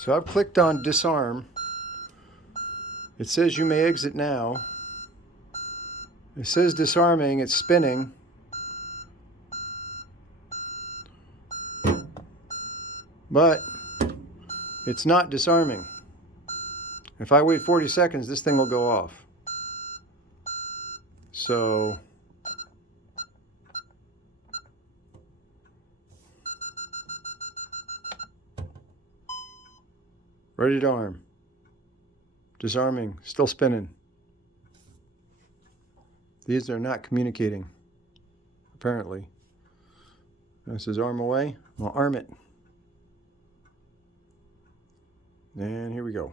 So I've clicked on disarm. It says you may exit now. It says disarming, it's spinning. But it's not disarming. If I wait 40 seconds, this thing will go off. So ready to arm. Disarming, still spinning. These are not communicating, apparently. This is arm away. I'll arm it. And here we go.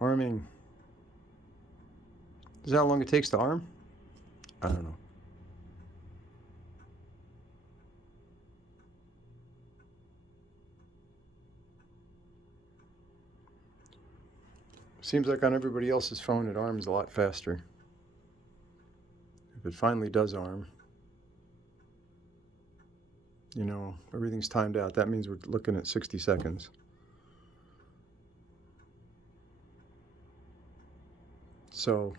Arming. Is that how long it takes to arm? I don't know. Seems like on everybody else's phone it arms a lot faster. If it finally does arm, you know, everything's timed out. That means we're looking at 60 seconds. So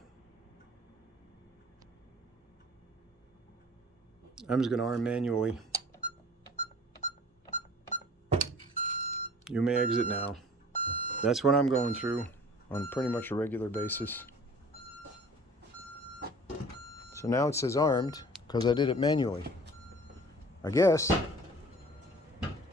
I'm just going to arm manually. You may exit now. That's what I'm going through on pretty much a regular basis. So now it says armed because I did it manually. I guess